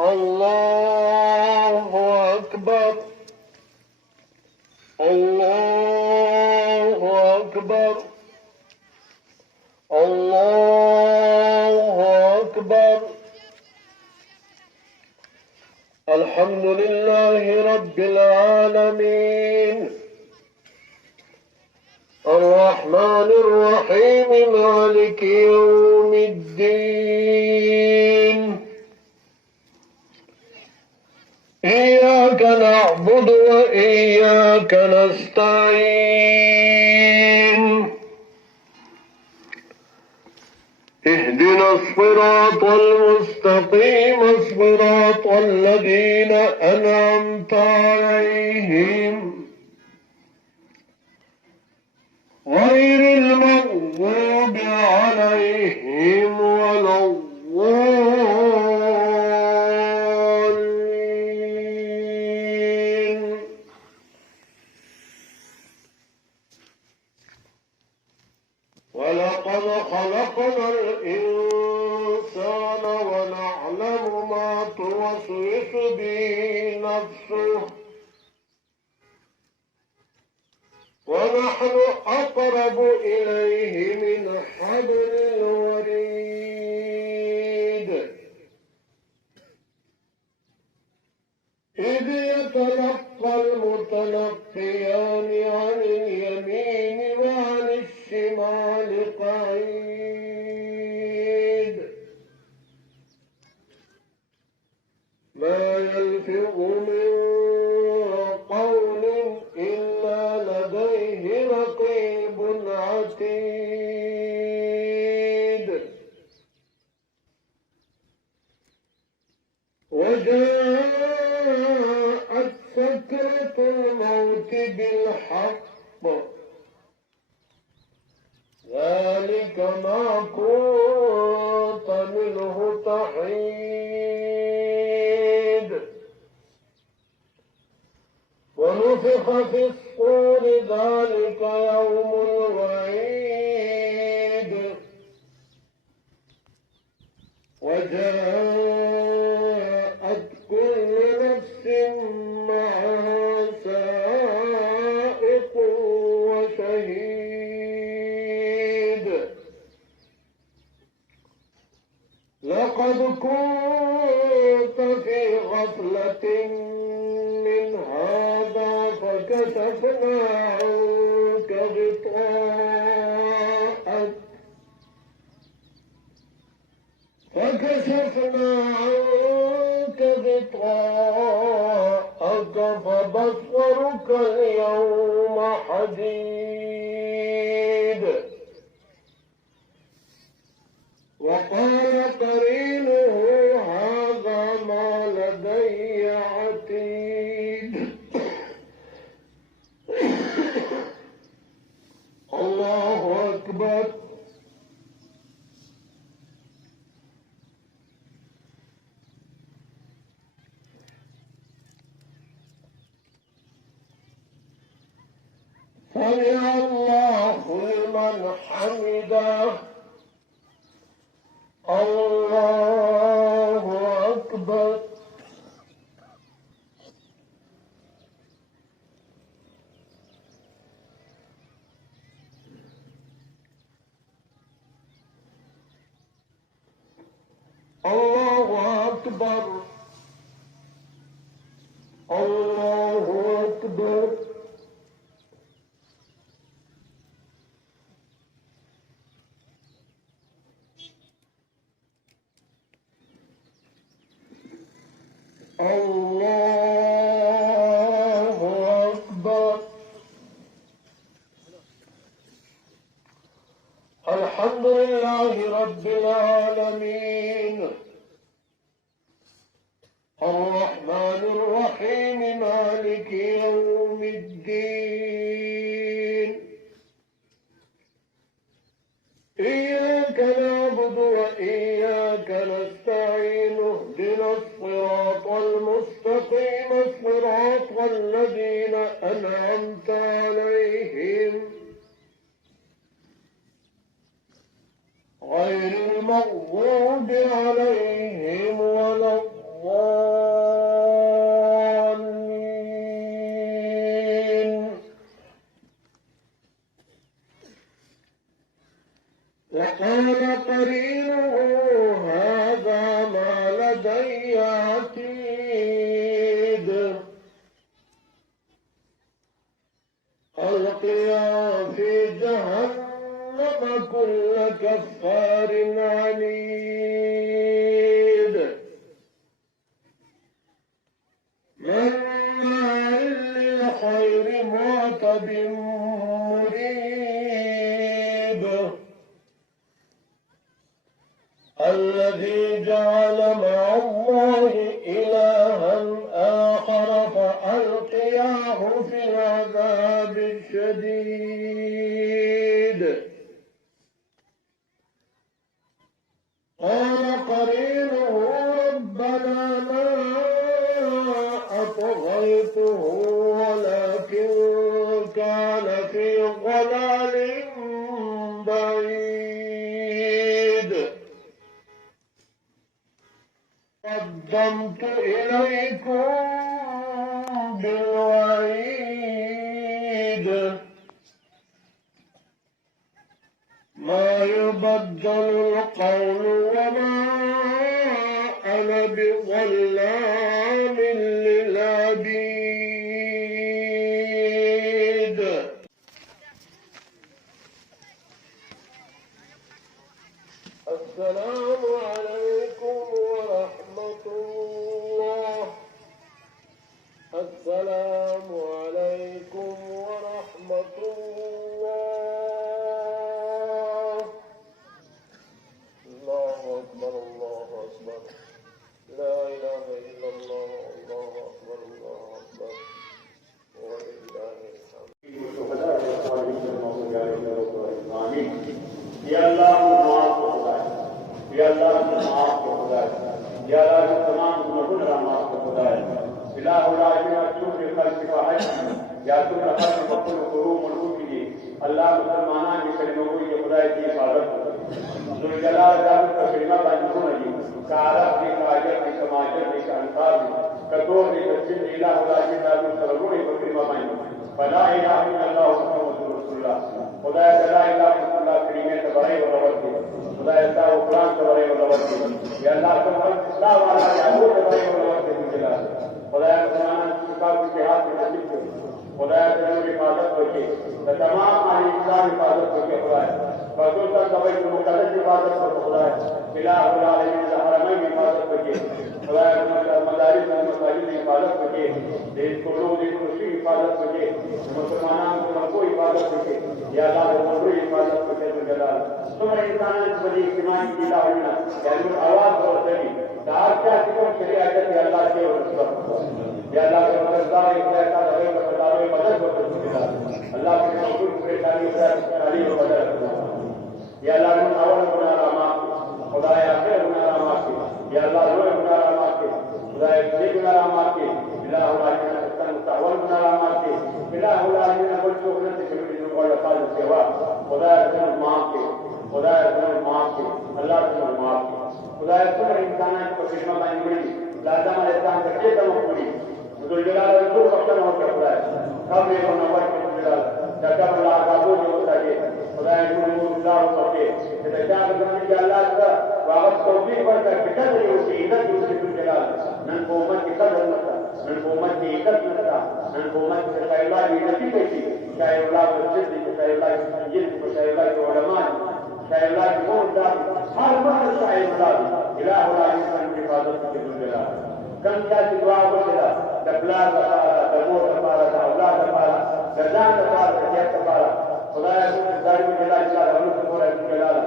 الله أكبر الله أكبر الله أكبر. الحمد لله رب العالمين الرحمن الرحيم مالك يوم الدين. إياك نعبد وإياك نستعين. اهدنا الصراط المستقيم صراط الذين أنعمت عليهم غير المغضوب عليهم ولا الضالين. ولقد خلقنا الإنسان ونعلم ما توسوس به نفسه ونحن أقرب إليه من حبل الوريد. إذ يتلقى المتلقيان عن اليمين وعن الشمال قعيد. ما يلفظ من قول إلا لديه رقيب عتيد. وجاءت سكرة الموت بالحق ذلك ما كنت منه تحيد. ونفخ في الصور ذلك يوم الوعيد. وجاءت كل نفس معها سائق وشهيد. لقد كنت في غفلة من هذا فكشفنا عنك غطاءك فبصرك اليوم حديد. وقال قرينه هذا ما لدي عتيد. الله أكبر. سمع الله لمن حمده. الله أكبر. الله أكبر. الله أكبر. الله أكبر. الحمد لله رب العالمين الرحمن الرحيم مالك يوم الدين. إياك نعبد وإياك نستعين. اهدنا الصراط المستقيم صراط الذين أنعمت عليهم غير المغضوب عليهم ولا الضالين. قرينه هذا ما لدي عتيد ألقيا في جهنم كل كفار عنيد مناع للخير معتد مريب الذي جعل مع الله إلها آخر فألقياه في العذاب الشديد قال قرينه ربنا ما أطغيته ولكن كان في ضلال بعيد قدمت إليكم بالوعيد ما يبدل القول وما أنا بظلام للعبيد السلام عليكم ورحمة الله السلام عليكم ورحمة الله الله أكبر الله أكبر لا إله إلا الله الله أكبر الله أكبر ولله الحمد या अल्लाह माफ को खुदा है या अल्लाह माफ को खुदा है या अल्लाह तमाम गुनाह माफ को खुदा है इलाहुल आलमीन अचूक खल्क सिफाहत या तुम खल्क बकुल कुरूम मुल्की अल्लाह मुसलमाना की कलिमों को ये खुदा की हिफाजत जो जलाल जात का कलिमा बांधो नहीं कारब की काजर की समाजर की अंसार कतोर की तस्वीर इलाहुल आलमीन दादू सरगुण की कलिमा बांधो फला इलाहा इल्लल्लाह मुहम्मदुर रसूलुल्लाह खुदा ला इलाहा इल्लल्लाह करीमे तबारे व रवती खुदा ता कुरान तबारे व रवती या अल्लाह तबारे इस्लाम वाला या वो तबारे व रवती मुझला खुदा मुसलमान किताब के हाथ में नसीब को खुदा तेरी हिफाजत होके तमाम अहले इस्लाम हिफाजत होके खुदा फजल का कबई मुकद्दस हिफाजत को खुदा इलाहुल आलमीन हरमैन हिफाजत होके खुदा मदारिस और मसाजिद हिफाजत होके देश को लोग देश को हिफाजत होके मुसलमानों को हिफाजत होके या अल्लाह को हिफाजत होके जलाल तुम्हारे इंसान बड़ी इज्तिमाई की लावना यानी आवाज और सही दार क्या किसी शरीयत के अल्लाह के और रसूल या अल्लाह के मददगार इख्तियार का रहे बदलाव मदद हो जलाल अल्लाह के रसूल परेशानी से ताली और मदद या अल्लाह ने अवल गुनाह माफ खुदा या आखिर गुनाह माफ या अल्लाह रोए गुनाह माफ खुदा ये गुनाह माफ इलाहुल आलमीन अवल गुनाह माफ इलाहुल आलमीन कुल चोखने से कभी जो और लफाज सेवा खुदा ने माफ खुदा ने माफ अल्लाह ने माफ खुदा तुम्हारे इंसान को खिदमत आई बड़ी लाजम अलैहिस्सलाम का के दम पूरी जो जलाल को पक्का हो कर खुदा कब ये नंबर के जलाल जगह अल्लाह का वो जो होता है खुदा को अल्लाह करके इधर जाकर के अल्लाह का वापस तौफीक पर कितना नहीं होती इधर दूसरे को जलाल नन को उम्मत की कदर नता नन को उम्मत की इज्जत नता नन को उम्मत की अल्लाह की नबी कैसी चाहे अल्लाह के सिद्दीक चाहे अल्लाह के संजीद चाहे अल्लाह के उलमा चाहे अल्लाह के मुर्दा हर मर्द चाहे अल्लाह इलाहुल आलमीन की हिफाजत के जलाल कम क्या दुआ को चला दबला दफारा दमो दफारा औलाद दफारा गजान दफारा क्या दफारा खुदा के दारी में जलाल इलाह हम को बोला जलाल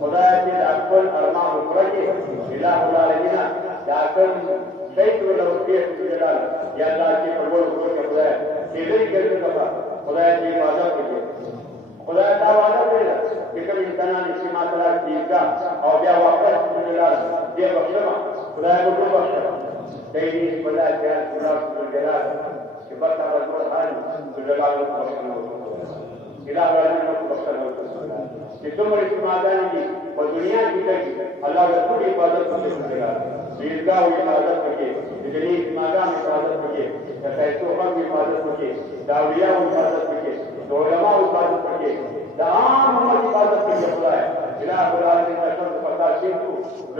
खुदा के अकबर अरमान उकरके इलाहुल आलमीन जाकर शहीद वाला के जलाल या अल्लाह के परवर को खुदा के लिए करके दफा खुदा की इबादत के खुदा का वादा है कि कभी इंसान इस्मा तला दीका और या वापस जलाल ये बख्शमा खुदा को बख्शमा तेरी बड़ा क्या खुदा को जलाल के बाद का बड़ा हाल जलाल को बख्शना इलाहुल आलमीन को बख्शना कि तुम इस्मा जानेगी और दुनिया की तक अल्लाह रसूल की इबादत करने जलाल दीर्घा हुई इबादत करके इतनी इस्मागा में इबादत करके कैसो हम इबादत करके दावरिया इबादत करके उलमा इबादत करके तमाम उम्मत इबादत करके खुदा है इलाहुल आलमीन का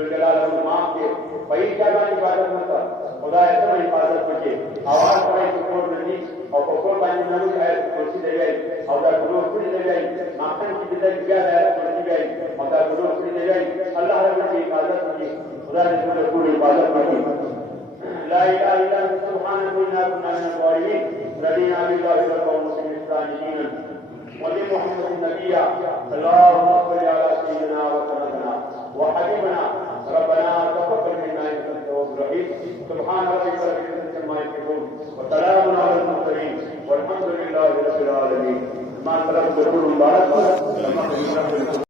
जुलजलाल माफ के भाई क्या इबादत मत खुदा ऐसा हिफाजत बचे आवाज पड़े सपोर्ट नहीं और पकोर पानी में भी है कुर्सी दे गई और दा गुरु कुर्सी दे गई माखन की बिदा क्या है कुर्सी गई और दा गुरु कुर्सी दे गई अल्लाह रब की हिफाजत बचे खुदा ने पूरी हिफाजत बचे ला इलाहा इल्ला अंत सुब्हानक इन्ना कुन्ना मिनल ज़ालिमीन रदीना बिल्लाहि रब्बन व मुस्लिमीन दीनन व bi मुहम्मदिन नबिय्या अल्लाहुम्मा सल्लि अला सय्यिदिना व सय्यिदना व हबीबना रब्बना तक़ब्बल मिन्ना इन्नका अंतल रहीम सुब्हान रब्बिका रब्बिल इज्जति अम्मा यसिफून व सलामुन अलल मुरसलीन वल्हम्दुलिल्लाहि रब्बिल आलमीन मा तरफ जरूर मुबारक